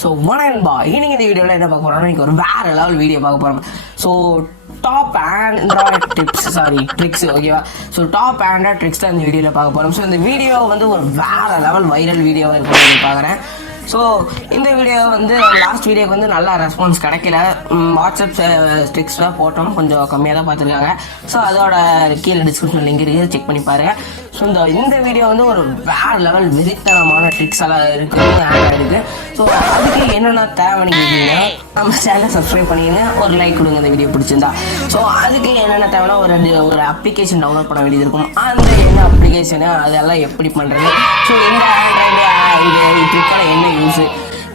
So வணக்கம்பா, இன்னைக்கு இந்த வீடியோவில் என்ன பார்க்க போகிறோம்னா இன்னைக்கு ஒரு வேறு லெவல் வீடியோ பார்க்க போகிறோம். ஸோ டாப் ஆண்ட்ராய்ட் ட்ரிக்ஸ் ஓகேவா. ஸோ டாப் ஆண்ட்ராய்ட் ட்ரிக்ஸ் தான் இந்த வீடியோவில் பார்க்க போகிறோம். ஸோ இந்த வீடியோ வந்து ஒரு வேறு லெவல் வைரல் வீடியோவாக இருக்கும் பார்க்குறேன். ஸோ இந்த வீடியோ வந்து லாஸ்ட் வீடியோக்கு வந்து நல்லா ரெஸ்பான்ஸ் கிடைக்கல. வாட்ஸ்அப் ட்ரிக்ஸ்லாம் போட்டோம், கொஞ்சம் கம்மியாக தான் பார்த்துருக்காங்க. ஸோ அதோட கீழே டிஸ்கிரிப்ஷன் லிங்க் இருக்குது, செக் பண்ணி பாருங்கள். ஸோ இந்த வீடியோ வந்து ஒரு வேறு லெவல் வெறித்தனமான ட்ரிக்ஸ் எல்லாம் இருக்குது, ஆட் ஆகிருக்கு. ஸோ அதுக்கு என்னென்ன தேவைன்னு கேட்டீங்கன்னா நம்ம சேனலை சப்ஸ்கிரைப் பண்ணிங்க, ஒரு லைக் கொடுங்க இந்த வீடியோ பிடிச்சிருந்தா. ஸோ அதுக்கு என்னென்ன தேவைன்னா ஒரு அப்ளிகேஷன் டவுன்லோட் பண்ண வேண்டியது இருக்கும். அந்த என்ன அப்ளிகேஷனு அதெல்லாம் எப்படி பண்ணுறது, ஸோ இந்த ஆண்ட்ராய்டு ட்ரிக்கால என்ன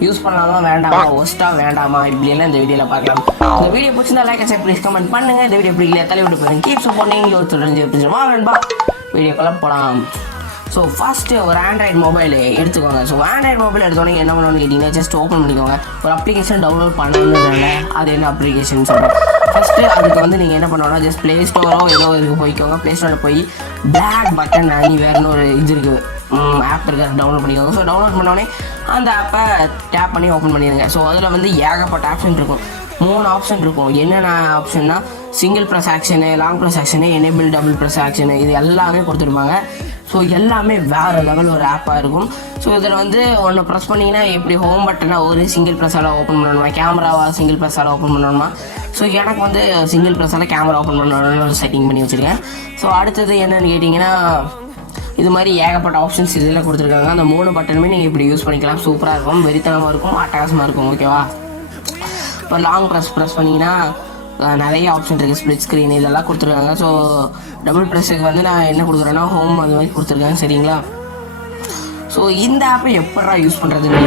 யூஸ் பண்ணலாமா வேண்டாமா, ஒஸ்ட்டாக வேண்டாமா, இப்படியெல்லாம் இந்த வீடியோவில் பார்க்கலாம். இந்த வீடியோ பிடிச்சிருந்தா லைக் அண்ட் ப்ளீஸ் கமெண்ட் பண்ணுங்கள். இந்த வீடியோ பிடிக்கல தலை விட்டு போகிறேன். கீப் சப்போர்ட்டிங் யோசிச்சு வேணும்பா வீடியோக்கெல்லாம் போகலாம். ஸோ ஃபஸ்ட்டு ஒரு ஆண்ட்ராய்டு மொபைல் எடுத்துக்கோங்க. ஸோ ஆண்ட்ராய்டு மொபைல் எடுத்தோன்னே என்ன பண்ணணும்னு கேட்டிங்கன்னா ஜஸ்ட் ஓப்பன் பண்ணிக்கோங்க. ஒரு அப்ளிகேஷன் டவுன்லோட் பண்ணணுன்றதுனால அது என்ன அப்ளிகேஷன் சொல்கிறோம். ஃபஸ்ட்டு அதுக்கு வந்து நீங்கள் என்ன பண்ணணும்னா ஜஸ்ட் ப்ளே ஸ்டோரோ ஏதோ இதுக்கு போய்க்கோங்க. ப்ளே ஸ்டோரில் போய் பிளாக் பட்டன் வேறுனு ஒரு இது இருக்குது, ஆப் இருக்க டவுன்லோட் பண்ணிக்கோங்க. ஸோ டவுன்லோட் பண்ணோடனே அந்த ஆப்பை டேப் பண்ணி ஓப்பன் பண்ணிடுங்க. ஸோ அதில் வந்து ஏகப்பட்ட ஆப்ஷன் இருக்கும், 3 ஆப்ஷன் இருக்கும். என்னென்ன ஆப்ஷன்னா சிங்கிள் ப்ரெஸ் ஆக்ஷனு, லாங் ப்ரெஸ் ஆக்ஷனு, எனேபிள் டபுள் ப்ரெஸ் ஆக்ஷனு, இது எல்லாமே கொடுத்துருப்பாங்க. ஸோ எல்லாமே வேறு லெவல் ஒரு ஆப்பாக இருக்கும். ஸோ இதில் வந்து ஒன்று ப்ரெஸ் பண்ணிங்கன்னா எப்படி ஹோம் பட்டனை ஒரு சிங்கிள் ப்ரெஸ்ஸால் ஓப்பன் பண்ணணுமா, கேமராவாக சிங்கிள் ப்ரெஸ்ஸால் ஓப்பன் பண்ணணுமா. ஸோ எனக்கு வந்து சிங்கிள் ப்ரெஸ்ஸால் கேமரா ஓப்பன் பண்ணணும்னு செட்டிங் பண்ணி வச்சுருக்கேன். ஸோ அடுத்தது என்னென்னு கேட்டிங்கன்னா இது மாதிரி ஏகப்பட்ட ஆப்ஷன்ஸ் இதில் கொடுத்துருக்காங்க. அந்த 3 பட்டனுமே நீங்கள் இப்படி யூஸ் பண்ணிக்கலாம். சூப்பராக இருக்கும், வெறித்தனமாக இருக்கும், அட்டகாசமாக இருக்கும். ஓகேவா. இப்போ லாங் ப்ரெஸ் பண்ணிங்கன்னா நிறைய ஆப்ஷன் இருக்குது, ஸ்ப்ளிட் ஸ்க்ரீன் இதெல்லாம் கொடுத்துருக்காங்க. ஸோ டபுள் ப்ரெஸ்ஸுக்கு வந்து நான் என்ன கொடுக்குறேன்னா ஹோம் அந்த மாதிரி கொடுத்துருக்கேன், சரிங்களா. ஸோ இந்த ஆப்பை எப்படா யூஸ் பண்ணுறதுன்னு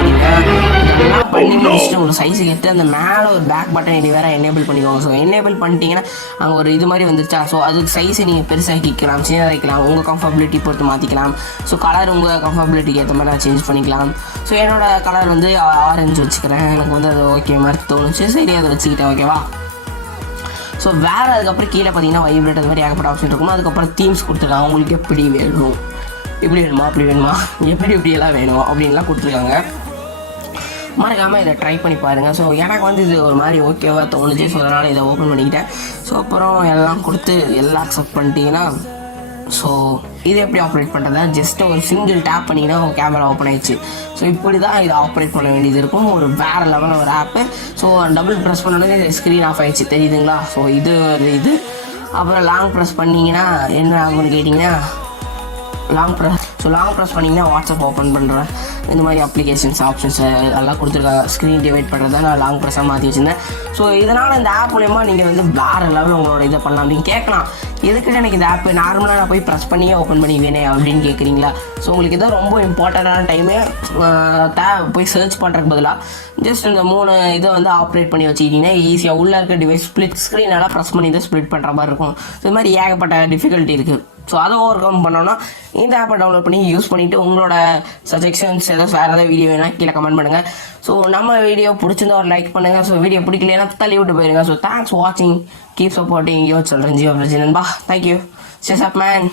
இதெல்லாம் பண்ணி முடிச்சுட்டு ஒரு சைஸு கெட்டு அந்த மேலே ஒரு பேக் பட்டன் இது வேறு எனேபிள் பண்ணிக்கோங்க. ஸோ எனேபிள் பண்ணிட்டீங்கன்னா அங்கே ஒரு இது மாதிரி வந்துருச்சா. ஸோ அதுக்கு சைஸை நீங்கள் பெருசாக்கிக்கலாம், சின்னதாக வைக்கலாம், உங்கள் கம்ஃபர்டபிலிட்டி பொறுத்து மாற்றிக்கலாம். ஸோ கலர் உங்கள் கம்ஃபர்டபிலிட்டிக்கு ஏற்ற மாதிரி நான் சேஞ்ச் பண்ணிக்கலாம். ஸோ என்னோடய கலர் வந்து ஆரஞ்சு வச்சுக்கிறேன், எனக்கு வந்து அது ஓகே மாதிரி தோணுச்சு, சரி அதை வச்சுக்கிட்டேன். ஓகேவா. ஸோ வேறு அதுக்கப்புறம் கீழே பார்த்தீங்கன்னா வைப்ரேட் அது மாதிரி ஏகப்பட்ட ஆப்ஷன் இருக்கும். அதுக்கப்புறம் தீம்ஸ் கொடுத்துருக்காங்க, உங்களுக்கு எப்படி வேணும், இப்படி வேணுமா அப்படி வேணுமா, எப்படியெல்லாம் வேணும் அப்படின்லாம் கொடுத்துருக்காங்க. மறக்காமல் இதை ட்ரை பண்ணி பாருங்கள். ஸோ எனக்கு வந்து இது ஒரு மாதிரி ஓகேவாக தோணுச்சு. ஸோ அதனால் இதை ஓப்பன் பண்ணிக்கிட்டேன். ஸோ அப்புறம் எல்லாம் கொடுத்து எல்லாம் அக்செப்ட் பண்ணிட்டீங்கன்னா ஸோ இது எப்படி ஆப்ரேட் பண்ணுறதா, ஜஸ்ட் ஒரு சிங்கிள் டேப் பண்ணிங்கன்னா உங்கள் கேமரா ஓப்பன் ஆயிடுச்சு. ஸோ இப்படி தான் இதை ஆப்ரேட் பண்ண வேண்டியது இருக்கும். ஒரு வேறு லெவலில் ஒரு ஆப்பு. ஸோ டபுள் ப்ரெஸ் பண்ணோடனே ஸ்க்ரீன் ஆஃப் ஆயிடுச்சு, தெரியுதுங்களா. ஸோ இது அப்புறம் லாங் ப்ரெஸ் பண்ணிங்கன்னா என்ன ஆகும்னு கேட்டிங்கன்னா லாங் ப்ரெஸ் பண்ணிங்கன்னா வாட்ஸ்அப் ஓப்பன் பண்ணுறேன். இந்த மாதிரி அப்ளிகேஷன்ஸ் ஆப்ஷன்ஸ் எல்லாம் கொடுத்துருக்காங்க. ஸ்க்ரீன் டிவைட் பண்ணுறதா நான் லாங் ப்ரெஸ்ஸாக மாற்றி வச்சுருந்தேன். ஸோ இதனால் இந்த ஆப் மூலயமா நீங்கள் வந்து வேறு லெவலில் உங்களோட இதை பண்ணலாம். அப்படின்னு கேட்கலாம், எதுக்கு எனக்கு இந்த ஆப்பு நார்மலாக நான் போய் ப்ரெஸ் பண்ணியே ஓப்பன் பண்ணி வேணேன் அப்படின்னு கேட்குறீங்களா. ஸோ உங்களுக்கு இதான் ரொம்ப இம்பார்ட்டண்ட்டான டைமு, போய் சர்ச் பண்ணுறதுக்கு பதிலாக ஜஸ்ட் இந்த 3 இதை வந்து ஆப்ரேட் பண்ணி வச்சுக்கிட்டிங்கன்னா ஈஸியாக உள்ளே இருக்க டிவைஸ் ஸ்ப்ளிட் ஸ்க்ரீனெல்லாம் ப்ரெஸ் பண்ணி தான் ஸ்ப்ளிட் பண்ணுற மாதிரி இருக்கும். இது மாதிரி ஏகப்பட்ட டிஃபிகல்ட்டி இருக்குது. ஸோ அதை ஓவர் கம் பண்ணோன்னா இந்த ஆப்பை டவுன்லோட் பண்ணி யூஸ் பண்ணிவிட்டு உங்களோட சஜெஷன்ஸ் வேறு ஏதாவது வீடியோ வேணால் கீழே கமெண்ட் பண்ணுங்கள். ஸோ நம்ம வீடியோ பிடிச்சிருந்தா ஒரு லைக் பண்ணுங்கள். ஸோ வீடியோ பிடிக்கலன்னா தள்ளி விட்டு போயிருங்க. ஸோ தேங்க்ஸ் ஃபார் வாட்சிங், கீப் சப்போர்ட்டிங் யோசிச்சு சொல்கிறேன் ஜீவாப்ராஜின் நண்பா. Thank you, stay safe man.